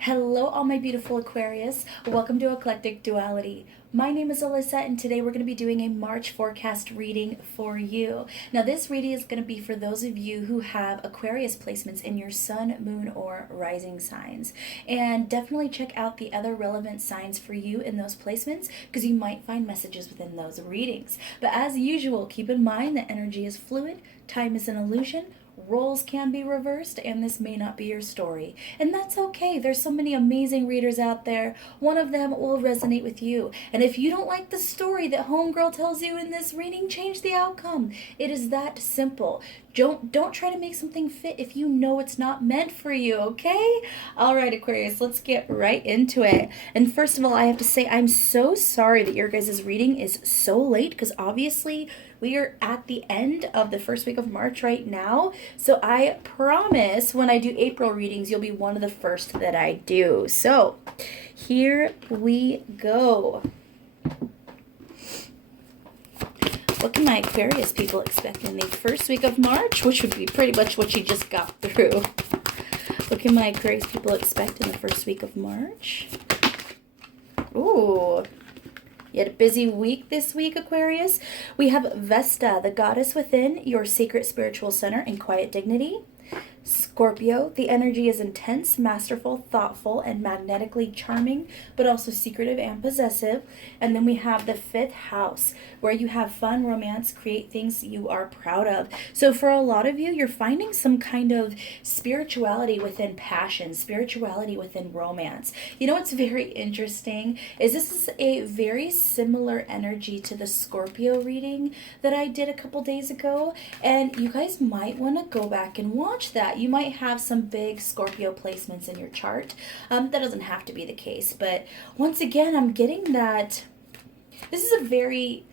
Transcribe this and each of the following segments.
Hello all my beautiful Aquarius, welcome to Eclectic Duality. My name is Alyssa and today we're going to be doing a March forecast reading for you. Now this reading is going to be for those of you who have Aquarius placements in your sun, moon, or rising signs. And definitely check out the other relevant signs for you in those placements because you might find messages within those readings. But as usual, keep in mind that energy is fluid, time is an illusion, roles can be reversed, and this may not be your story. And that's okay. There's so many amazing readers out there. One of them will resonate with you. And if you don't like the story that homegirl tells you in this reading, change the outcome. It is that simple. Don't try to make something fit if you know it's not meant for you, okay? All right, Aquarius, let's get right into it. And first of all, I have to say I'm so sorry that your guys' reading is so late because obviously we are at the end of the first week of March right now. So I promise when I do April readings, you'll be one of the first that I do. So here we go. What can my Aquarius people expect in the first week of March, which would be pretty much what you just got through? What can my Aquarius people expect in the first week of March? Ooh, you had a busy week this week, Aquarius. We have Vesta, the goddess within, your sacred spiritual center and quiet dignity. Scorpio, the energy is intense, masterful, thoughtful, and magnetically charming, but also secretive and possessive. And then we have the 5th house, where you have fun, romance, create things you are proud of. So for a lot of you, you're finding some kind of spirituality within passion, spirituality within romance. You know what's very interesting is this is a very similar energy to the Scorpio reading that I did a couple days ago. And you guys might want to go back and watch that. You might have some big Scorpio placements in your chart. That doesn't have to be the case, but once again, I'm getting that this is a very,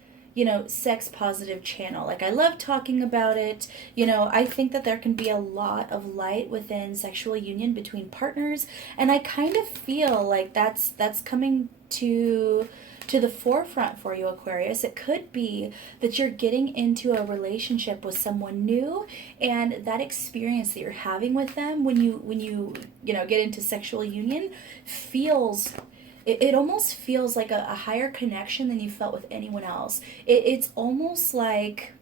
sex positive channel. Like, I love talking about it. I think that there can be a lot of light within sexual union between partners, and I kind of feel like that's coming to the forefront for you, Aquarius. It could be that you're getting into a relationship with someone new, and that experience that you're having with them when you get into sexual union feels it almost feels like a higher connection than you felt with anyone else. It's almost like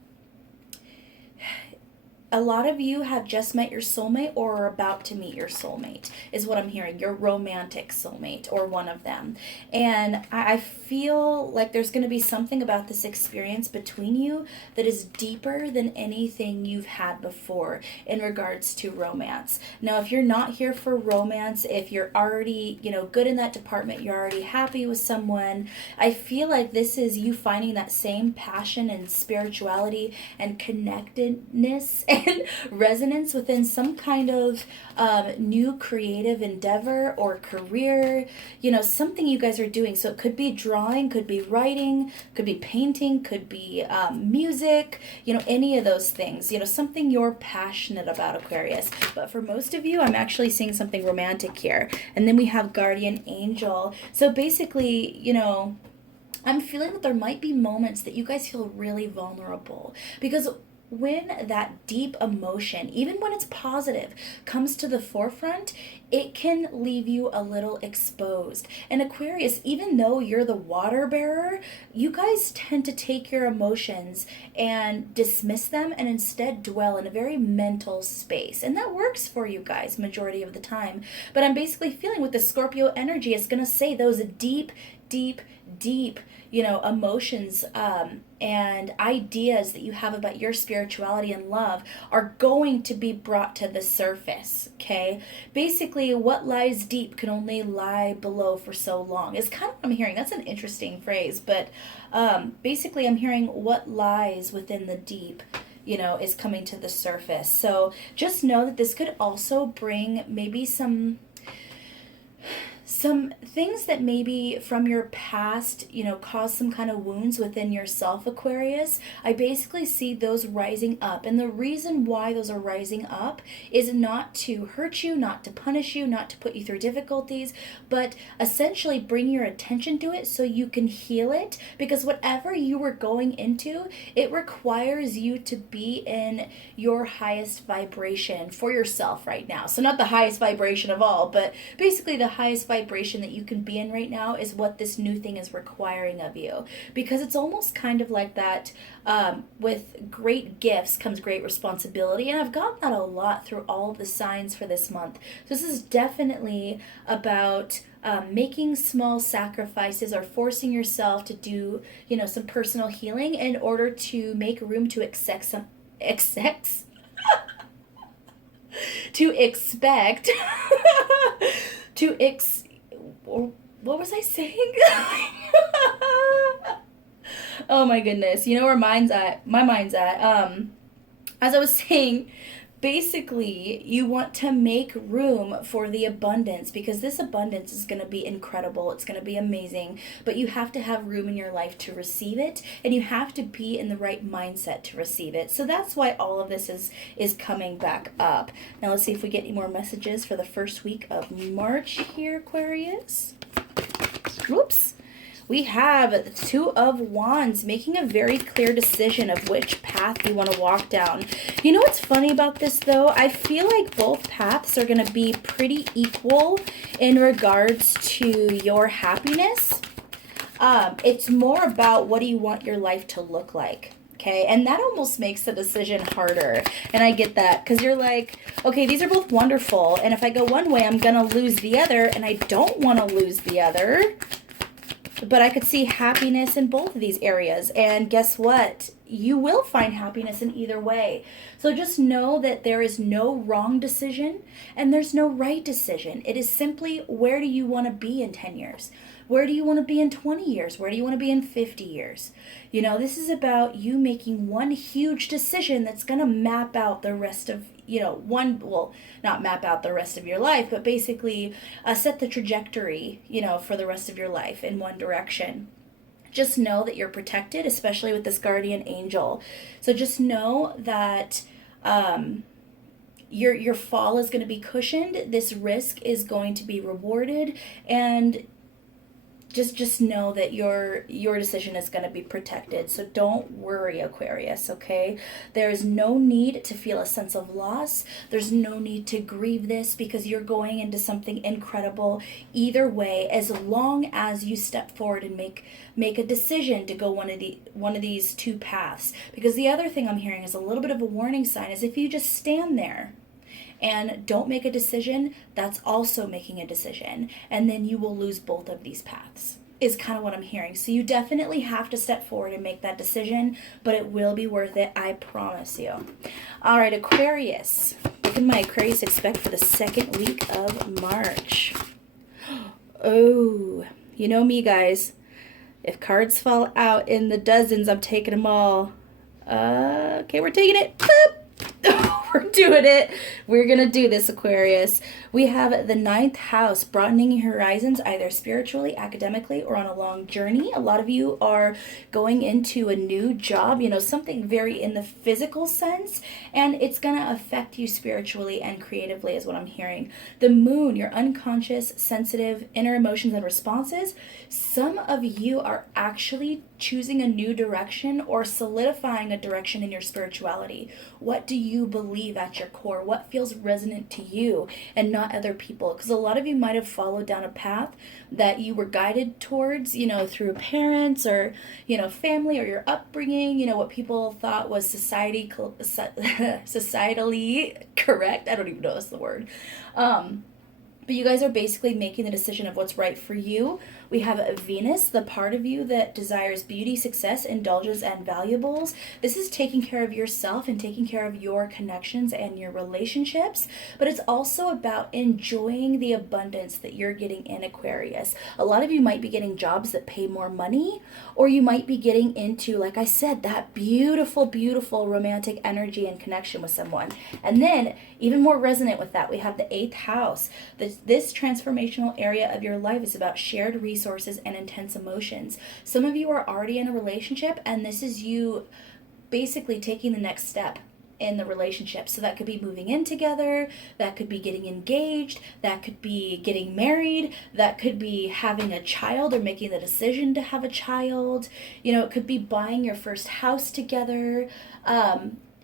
a lot of you have just met your soulmate or are about to meet your soulmate, is what I'm hearing. Your romantic soulmate or one of them. And I feel like there's going to be something about this experience between you that is deeper than anything you've had before in regards to romance. Now, if you're not here for romance, if you're already, good in that department, you're already happy with someone, I feel like this is you finding that same passion and spirituality and connectedness and resonance within some kind of new creative endeavor or career, something you guys are doing. So it could be drawing, could be writing, could be painting, could be music, any of those things, something you're passionate about, Aquarius. But for most of you, I'm actually seeing something romantic here. And then we have guardian angel. So basically, I'm feeling that there might be moments that you guys feel really vulnerable, because when that deep emotion, even when it's positive, comes to the forefront, it can leave you a little exposed. And Aquarius, even though you're the water bearer, you guys tend to take your emotions and dismiss them and instead dwell in a very mental space. And that works for you guys majority of the time. But I'm basically feeling with the Scorpio energy, it's going to say those deep emotions and ideas that you have about your spirituality and love are going to be brought to the surface, okay? Basically, what lies deep can only lie below for so long is kind of what I'm hearing. That's an interesting phrase, but basically I'm hearing what lies within the deep is coming to the surface. So just know that this could also bring maybe some some things that maybe from your past, cause some kind of wounds within yourself, Aquarius. I basically see those rising up. And the reason why those are rising up is not to hurt you, not to punish you, not to put you through difficulties, but essentially bring your attention to it so you can heal it. Because whatever you were going into, it requires you to be in your highest vibration for yourself right now. So not the highest vibration of all, but basically the highest vibration that you can be in right now is what this new thing is requiring of you. Because it's almost kind of like that, with great gifts comes great responsibility. And I've gotten that a lot through all of the signs for this month. So this is definitely about making small sacrifices or forcing yourself to do, some personal healing in order to make room to to expect what was I saying? Oh my goodness. You know where my mind's at. As I was saying, basically, you want to make room for the abundance, because this abundance is going to be incredible. It's going to be amazing, but you have to have room in your life to receive it, and you have to be in the right mindset to receive it. So that's why all of this is coming back up. Now let's see if we get any more messages for the first week of March here, Aquarius. Whoops. We have the Two of Wands, making a very clear decision of which path you want to walk down. You know what's funny about this, though? I feel like both paths are going to be pretty equal in regards to your happiness. It's more about what do you want your life to look like. Okay, and that almost makes the decision harder. And I get that, because you're like, okay, these are both wonderful, and if I go one way, I'm going to lose the other, and I don't want to lose the other. But I could see happiness in both of these areas. And guess what? You will find happiness in either way. So just know that there is no wrong decision and there's no right decision. It is simply, where do you want to be in 10 years? Where do you want to be in 20 years? Where do you want to be in 50 years? This is about you making one huge decision that's going to map out the rest of, not map out the rest of your life, but basically set the trajectory, for the rest of your life in one direction. Just know that you're protected, especially with this guardian angel. So just know that your fall is going to be cushioned. This risk is going to be rewarded, and just know that your decision is going to be protected. So don't worry, Aquarius, okay? There is no need to feel a sense of loss. There's no need to grieve this, because you're going into something incredible either way, as long as you step forward and make a decision to go one of these two paths. Because the other thing I'm hearing is a little bit of a warning sign, is if you just stand there and don't make a decision, that's also making a decision. And then you will lose both of these paths, is kind of what I'm hearing. So you definitely have to step forward and make that decision, but it will be worth it, I promise you. All right, Aquarius. What can my Aquarius expect for the second week of March? Oh, you know me, guys. If cards fall out in the dozens, I'm taking them all. Okay, we're taking it. Boop. We're doing it. We're going to do this, Aquarius. We have the 9th house, broadening your horizons, either spiritually, academically, or on a long journey. A lot of you are going into a new job, something very in the physical sense, and it's going to affect you spiritually and creatively, is what I'm hearing. The moon, your unconscious, sensitive, inner emotions and responses. Some of you are actually choosing a new direction or solidifying a direction in your spirituality. What do you believe at your core? What feels resonant to you and not other people? Because a lot of you might have followed down a path that you were guided towards, through parents or, family or your upbringing, what people thought was societally correct. I don't even know that's the word. But you guys are basically making the decision of what's right for you. We have Venus, the part of you that desires beauty, success, indulgence, and valuables. This is taking care of yourself and taking care of your connections and your relationships. But it's also about enjoying the abundance that you're getting in Aquarius. A lot of you might be getting jobs that pay more money, or you might be getting into, like I said, that beautiful, beautiful romantic energy and connection with someone. And then, even more resonant with that, we have the 8th house, the this transformational area of your life is about shared resources and intense emotions. Some of you are already in a relationship, and this is you basically taking the next step in the relationship. So that could be moving in together, that could be getting engaged, that could be getting married, that could be having a child or making the decision to have a child. It could be buying your first house together.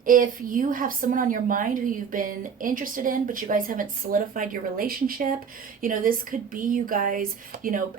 If you have someone on your mind who you've been interested in, but you guys haven't solidified your relationship, this could be you guys,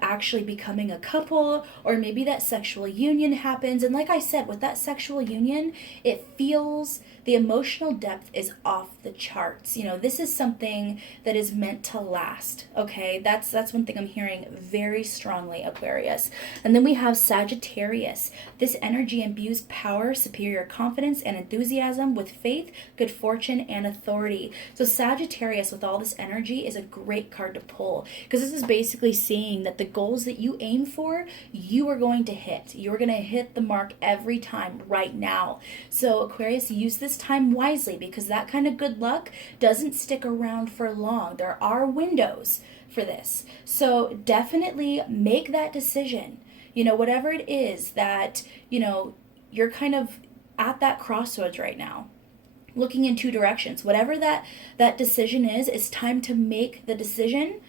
actually becoming a couple, or maybe that sexual union happens. And like I said, with that sexual union, it feels, the emotional depth is off the charts. This is something that is meant to last. Okay, that's one thing I'm hearing very strongly, Aquarius. And then we have Sagittarius. This energy imbues power, superior confidence, and enthusiasm with faith, good fortune, and authority. So Sagittarius with all this energy is a great card to pull, because this is basically saying that the goals that you aim for, you are going to hit. You're going to hit the mark every time right now. So Aquarius, use this time wisely, because that kind of good luck doesn't stick around for long. There are windows for this. So definitely make that decision. Whatever it is that, you're kind of at that crossroads right now, looking in two directions. Whatever that decision is, it's time to make the decision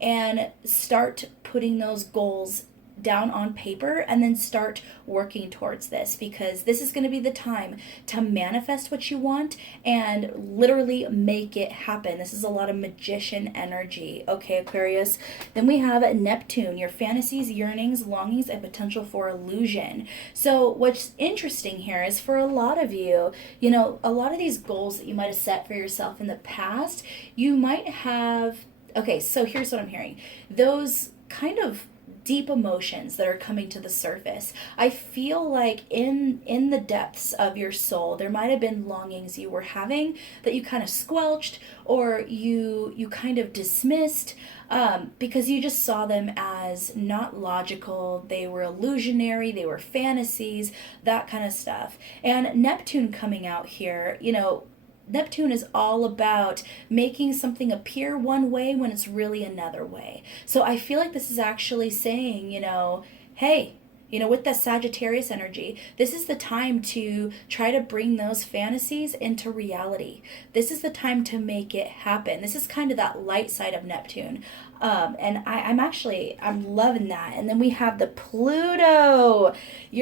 and start putting those goals down on paper, and then start working towards this, because this is going to be the time to manifest what you want and literally make it happen. This is a lot of magician energy. Okay, Aquarius. Then we have Neptune, your fantasies, yearnings, longings, and potential for illusion. So what's interesting here is, for a lot of you, a lot of these goals that you might have set for yourself in the past, you might have, okay, so here's what I'm hearing. Those kind of deep emotions that are coming to the surface, I feel like in the depths of your soul, there might have been longings you were having that you kind of squelched, or you kind of dismissed, because you just saw them as not logical. They were illusionary, they were fantasies, that kind of stuff. And Neptune coming out here, Neptune is all about making something appear one way when it's really another way. So I feel like this is actually saying, hey, with that Sagittarius energy, this is the time to try to bring those fantasies into reality. This is the time to make it happen. This is kind of that light side of Neptune. And I'm loving that. And then we have the Pluto, we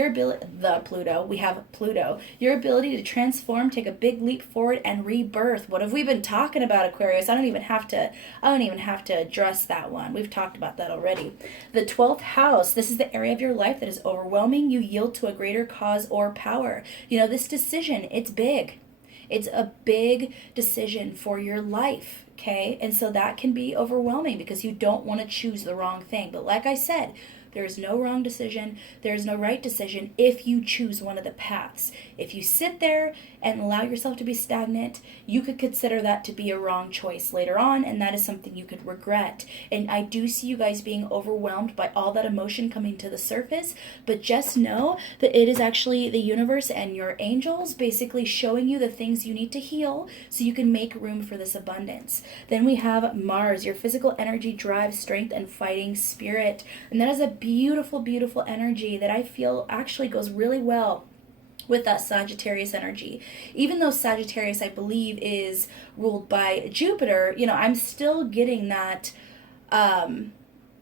have Pluto, your ability to transform, take a big leap forward, and rebirth. What have we been talking about, Aquarius? I don't even have to address that one. We've talked about that already. The 12th house, this is the area of your life that is overwhelming. You yield to a greater cause or power. This decision, it's big. It's a big decision for your life. Okay, and so that can be overwhelming because you don't want to choose the wrong thing. But like I said, there is no wrong decision. There is no right decision if you choose one of the paths. If you sit there and allow yourself to be stagnant, you could consider that to be a wrong choice later on, and that is something you could regret. And I do see you guys being overwhelmed by all that emotion coming to the surface, but just know that it is actually the universe and your angels basically showing you the things you need to heal so you can make room for this abundance. Then we have Mars, your physical energy, drive, strength, and fighting spirit. And that is a beautiful, beautiful energy that I feel actually goes really well with that Sagittarius energy. Even though Sagittarius, I believe, is ruled by Jupiter, I'm still getting that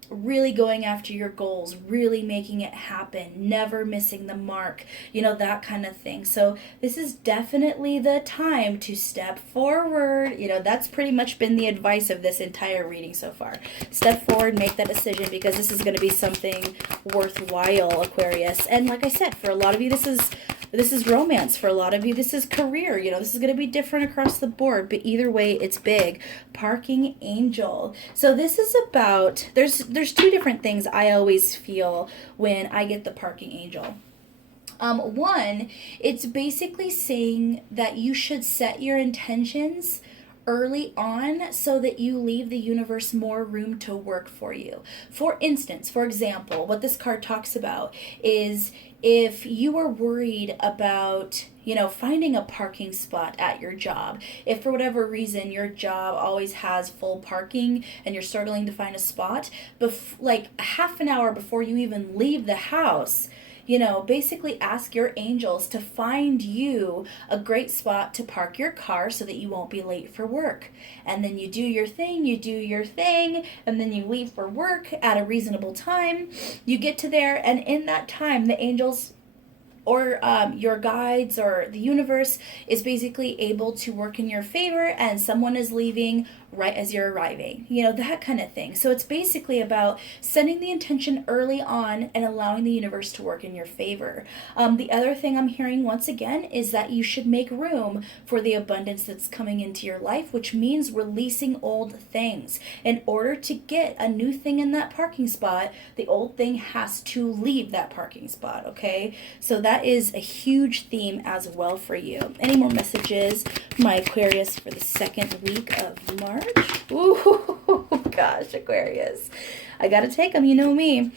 really going after your goals, really making it happen, never missing the mark, that kind of thing. So this is definitely the time to step forward. That's pretty much been the advice of this entire reading so far. Step forward, make that decision, because this is going to be something worthwhile, Aquarius. And like I said, for a lot of you, this is romance. For a lot of you, this is career. This is going to be different across the board, but either way, it's big. Parking angel. So this is about, there's two different things I always feel when I get the parking angel. One, it's basically saying that you should set your intentions early on so that you leave the universe more room to work for you. For instance, for example, what this card talks about is if you are worried about, finding a parking spot at your job, if for whatever reason your job always has full parking and you're struggling to find a spot, like a half an hour before you even leave the house, basically ask your angels to find you a great spot to park your car so that you won't be late for work. And then you do your thing, and then you leave for work at a reasonable time. You get to there, and in that time, the angels or your guides or the universe is basically able to work in your favor, and someone is leaving right as you're arriving, that kind of thing. So it's basically about setting the intention early on and allowing the universe to work in your favor. The other thing I'm hearing once again is that you should make room for the abundance that's coming into your life, which means releasing old things. In order to get a new thing in that parking spot, the old thing has to leave that parking spot, okay? So that is a huge theme as well for you. Any more messages for my Aquarius for the second week of March? Ooh, gosh, Aquarius. I gotta take them, you know me.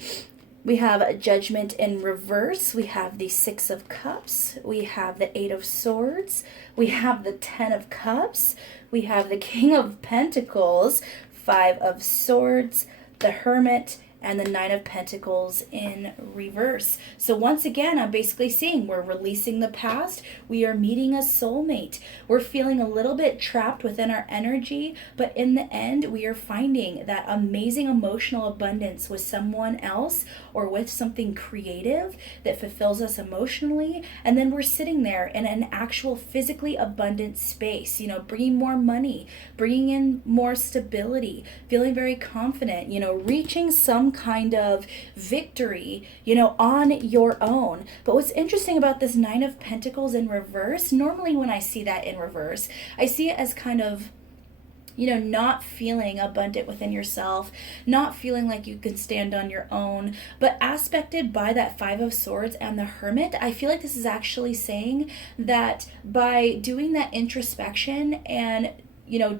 We have Judgment in reverse. We have the Six of Cups. We have the Eight of Swords. We have the Ten of Cups. We have the King of Pentacles, Five of Swords, the Hermit, and the Nine of Pentacles in reverse. So once again, I'm basically seeing we're releasing the past. We are meeting a soulmate. We're feeling a little bit trapped within our energy, but in the end, we are finding that amazing emotional abundance with someone else or with something creative that fulfills us emotionally. And then we're sitting there in an actual physically abundant space, bringing more money, bringing in more stability, feeling very confident, reaching some kind of victory, on your own. But what's interesting about this Nine of Pentacles in reverse, normally when I see that in reverse, I see it as kind of, not feeling abundant within yourself, not feeling like you can stand on your own, but aspected by that Five of Swords and the Hermit. I feel like this is actually saying that by doing that introspection and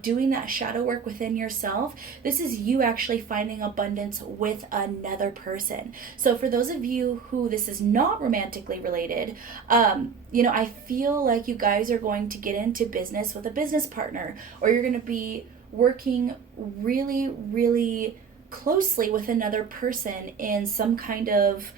doing that shadow work within yourself, this is you actually finding abundance with another person. So for those of you who this is not romantically related, I feel like you guys are going to get into business with a business partner, or you're going to be working really, really closely with another person in some kind of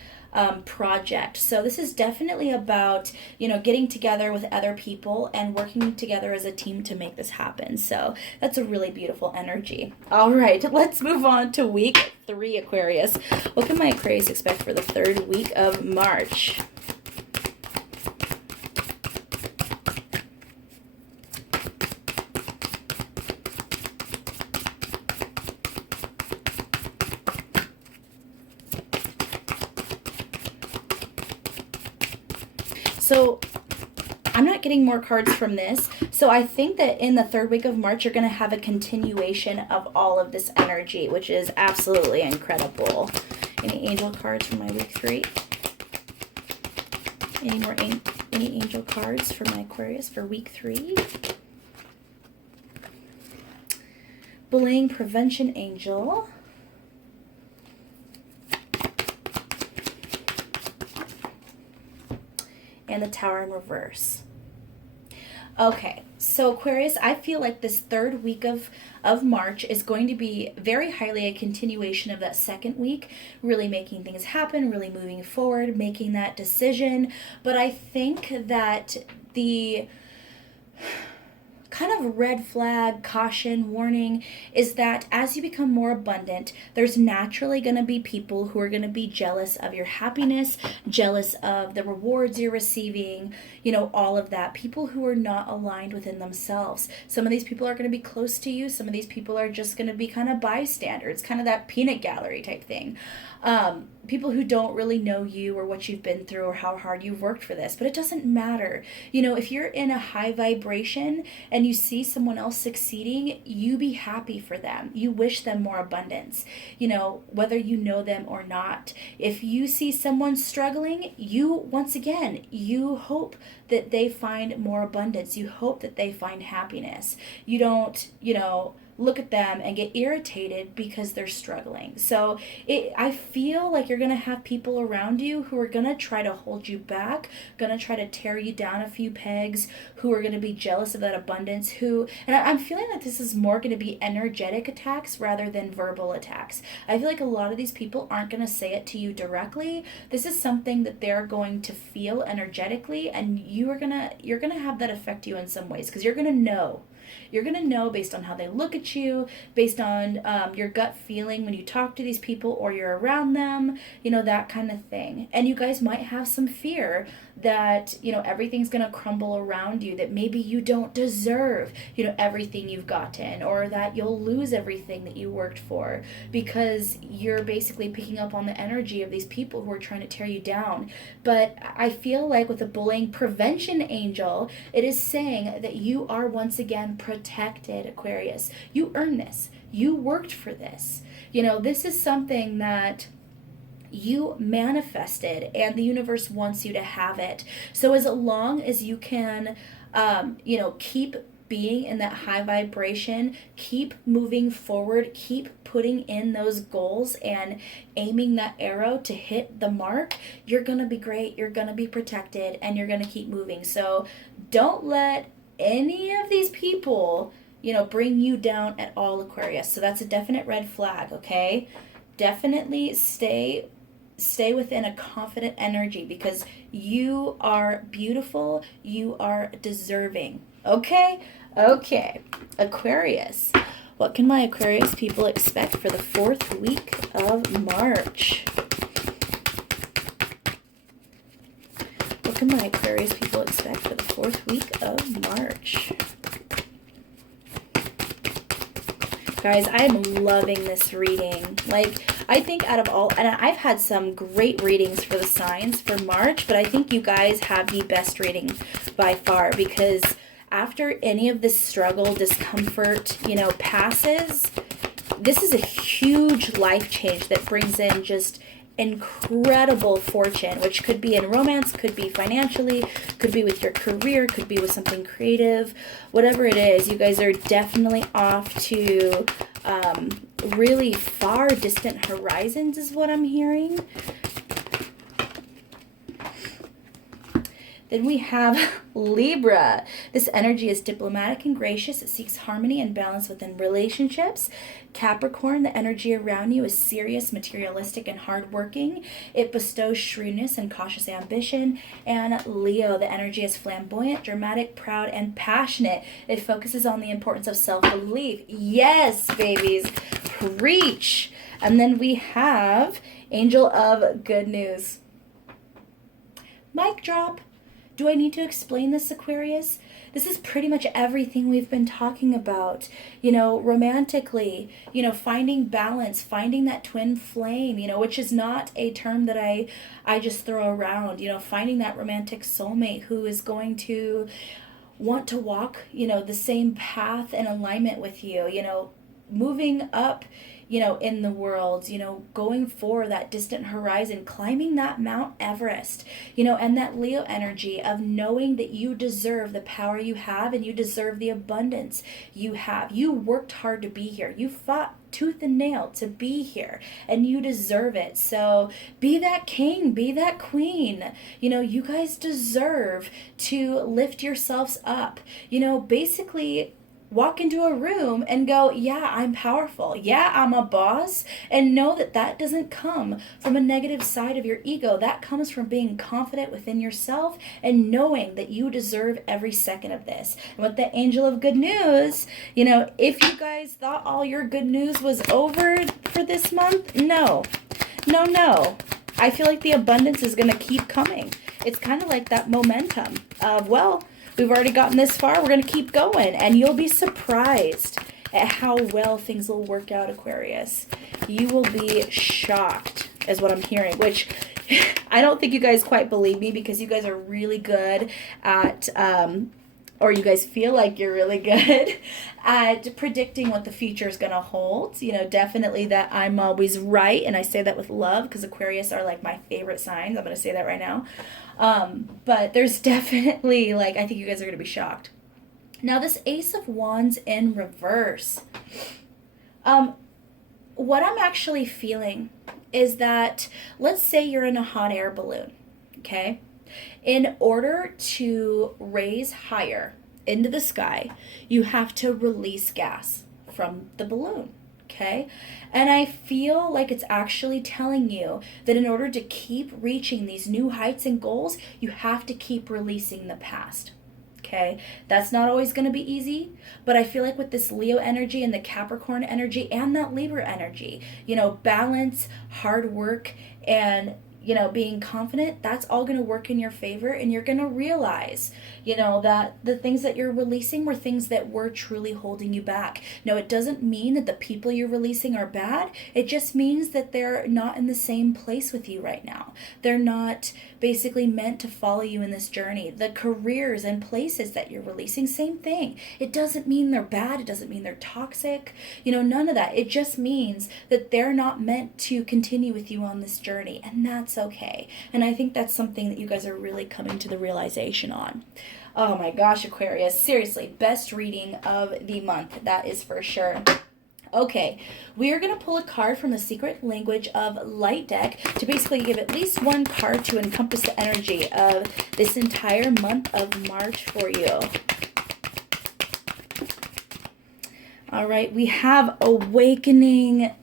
project. So this is definitely about, getting together with other people and working together as a team to make this happen. So that's a really beautiful energy. All right, let's move on to week 3, Aquarius. What can my Aquarius expect for the third week of March? So I'm not getting more cards from this. So I think that in the third week of March, you're going to have a continuation of all of this energy, which is absolutely incredible. Any angel cards for my week 3? Any angel cards for my Aquarius for week 3? Bullying Prevention Angel. And the Tower in reverse. Okay, so Aquarius, I feel like this third week of March is going to be very highly a continuation of that second week, really making things happen, really moving forward, making that decision. But I think that the kind of red flag, caution, warning is that as you become more abundant, there's naturally going to be people who are going to be jealous of your happiness, jealous of the rewards you're receiving, all of that. People who are not aligned within themselves. Some of these people are going to be close to you. Some of these people are just going to be kind of bystanders, kind of that peanut gallery type thing. People who don't really know you or what you've been through or how hard you've worked for this, but it doesn't matter. If you're in a high vibration and and you see someone else succeeding, you be happy for them. You wish them more abundance, whether you know them or not. If you see someone struggling, once again, you hope that they find more abundance. You hope that they find happiness. You don't, look at them and get irritated because they're struggling. So I feel like you're going to have people around you who are going to try to hold you back, going to try to tear you down a few pegs, who are going to be jealous of that abundance, and I'm feeling like this is more going to be energetic attacks rather than verbal attacks. I feel like a lot of these people aren't going to say it to you directly. This is something that they're going to feel energetically, and you're going to have that affect you in some ways, because you're going to know. You're going to know based on how they look at you, based on your gut feeling when you talk to these people or you're around them, that kind of thing. And you guys might have some fear that, everything's going to crumble around you, that maybe you don't deserve, everything you've gotten, or that you'll lose everything that you worked for, because you're basically picking up on the energy of these people who are trying to tear you down. But I feel like with the bullying prevention angel, it is saying that you are once again protected, Aquarius. You earned this. You worked for this. This is something that you manifested, and the universe wants you to have it. So as long as you can, keep being in that high vibration, keep moving forward, keep putting in those goals and aiming that arrow to hit the mark, you're going to be great, you're going to be protected, and you're going to keep moving. So don't let any of these people, bring you down at all, Aquarius. So that's a definite red flag, okay? Definitely stay within a confident energy, because you are beautiful, you are deserving. Okay, Aquarius. What can my Aquarius people expect for the 4th week of March? What can my Aquarius people expect for the 4th week of March? Guys, I am loving this reading. I think out of all, and I've had some great readings for the signs for March, but I think you guys have the best reading by far, because after any of this struggle, discomfort, passes, this is a huge life change that brings in just incredible fortune, which could be in romance, could be financially, could be with your career, could be with something creative, whatever it is. You guys are definitely off to really far distant horizons is what I'm hearing. Then we have Libra. This energy is diplomatic and gracious. It seeks harmony and balance within relationships. Capricorn, the energy around you is serious, materialistic, and hardworking. It bestows shrewdness and cautious ambition. And Leo, the energy is flamboyant, dramatic, proud, and passionate. It focuses on the importance of self-belief. Yes, babies. Preach. And then we have Angel of Good News. Mic drop. Do I need to explain this, Aquarius? This is pretty much everything we've been talking about, romantically, finding balance, finding that twin flame, which is not a term that I just throw around, finding that romantic soulmate who is going to want to walk, the same path and alignment with you, moving up, in the world, going for that distant horizon, climbing that Mount Everest, and that Leo energy of knowing that you deserve the power you have and you deserve the abundance you have. You worked hard to be here. You fought tooth and nail to be here, and you deserve it. So be that king, be that queen. You guys deserve to lift yourselves up. Basically walk into a room and go, yeah, I'm powerful. Yeah, I'm a boss. And know that that doesn't come from a negative side of your ego. That comes from being confident within yourself and knowing that you deserve every second of this. And with the Angel of Good News, if you guys thought all your good news was over for this month, no. I feel like the abundance is going to keep coming. It's kind of like that momentum of, we've already gotten this far, we're going to keep going, and you'll be surprised at how well things will work out, Aquarius. You will be shocked, is what I'm hearing, which I don't think you guys quite believe me, because you guys are really good at or you guys feel like you're really good at predicting what the future is going to hold. You know, definitely that I'm always right, and I say that with love because Aquarius are like my favorite signs. I'm going to say that right now. But there's definitely, like, I think you guys are going to be shocked. Now, this Ace of Wands in reverse. What I'm actually feeling is that, let's say you're in a hot air balloon, okay? In order to raise higher into the sky, you have to release gas from the balloon, okay? And I feel like it's actually telling you that in order to keep reaching these new heights and goals, you have to keep releasing the past. Okay, that's not always going to be easy, but I feel like with this Leo energy and the Capricorn energy and that Libra energy, you know, balance, hard work, and, you know, being confident, that's all going to work in your favor, and you're going to realize, you know, that the things that you're releasing were things that were truly holding you back. No, it doesn't mean that the people you're releasing are bad. It just means that they're not in the same place with you right now. They're not basically meant to follow you in this journey. The careers and places that you're releasing, same thing. It doesn't mean they're bad. It doesn't mean they're toxic. You know, none of that. It just means that they're not meant to continue with you on this journey, and that's okay. And I think that's something that you guys are really coming to the realization on. Oh my gosh, Aquarius, seriously, best reading of the month, that is for sure. Okay, we are going to pull a card from the Secret Language of Light deck to basically give at least one card to encompass the energy of this entire month of March for you. All right, we have Awakening.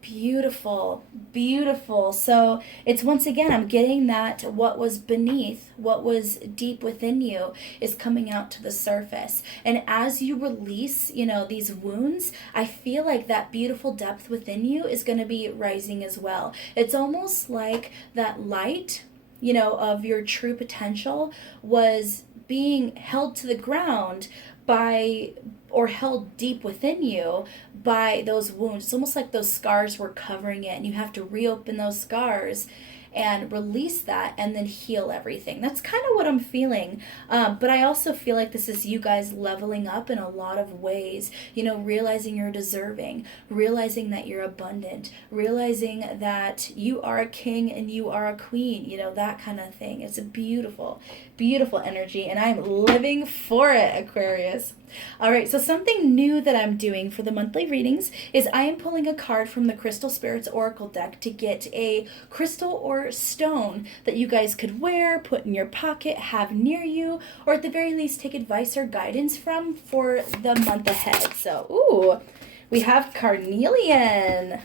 Beautiful, beautiful. So it's, once again, I'm getting that what was beneath, what was deep within you is coming out to the surface. And as you release, you know, these wounds, I feel like that beautiful depth within you is going to be rising as well. It's almost like that light, you know, of your true potential was being held to the ground by, or held deep within you by those wounds. It's almost like those scars were covering it, and you have to reopen those scars and release that and then heal everything. That's kind of what I'm feeling. But I also feel like this is you guys leveling up in a lot of ways, you know, realizing you're deserving, realizing that you're abundant, realizing that you are a king and you are a queen, you know, that kind of thing. It's a beautiful, beautiful energy, and I'm living for it, Aquarius. All right, so something new that I'm doing for the monthly readings is I am pulling a card from the Crystal Spirits Oracle deck to get a crystal or stone that you guys could wear, put in your pocket, have near you, or at the very least take advice or guidance from for the month ahead. So, ooh, we have Carnelian.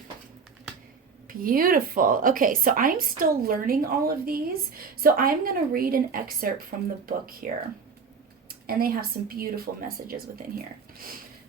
Beautiful. Okay, so I'm still learning all of these, so I'm going to read an excerpt from the book here. And they have some beautiful messages within here.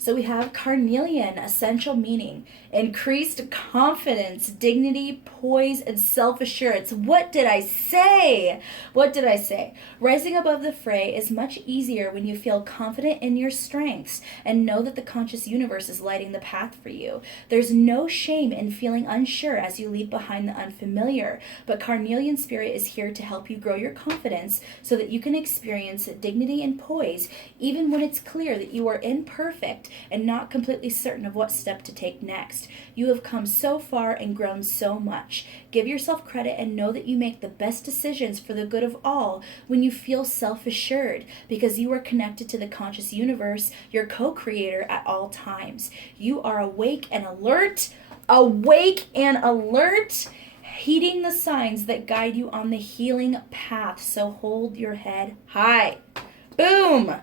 So we have Carnelian, essential meaning, increased confidence, dignity, poise, and self-assurance. What did I say? What did I say? Rising above the fray is much easier when you feel confident in your strengths and know that the conscious universe is lighting the path for you. There's no shame in feeling unsure as you leap behind the unfamiliar, but Carnelian spirit is here to help you grow your confidence so that you can experience dignity and poise even when it's clear that you are imperfect and not completely certain of what step to take next. You have come so far and grown so much. Give yourself credit and know that you make the best decisions for the good of all when you feel self-assured, because you are connected to the conscious universe, your co-creator at all times. You are awake and alert, heeding the signs that guide you on the healing path. So hold your head high. Boom!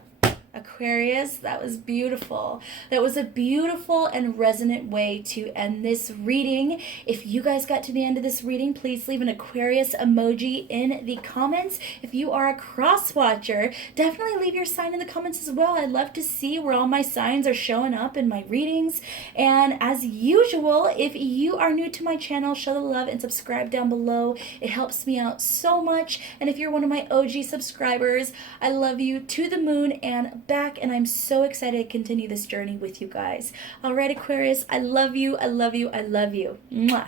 Aquarius, that was beautiful. That was a beautiful and resonant way to end this reading. If you guys got to the end of this reading, please leave an Aquarius emoji in the comments. If you are a cross watcher, definitely leave your sign in the comments as well. I'd love to see where all my signs are showing up in my readings. And as usual, if you are new to my channel, show the love and subscribe down below. It helps me out so much. And if you're one of my OG subscribers, I love you to the moon and back, and I'm so excited to continue this journey with you guys. All right, Aquarius, I love you, I love you, I love you. Mwah.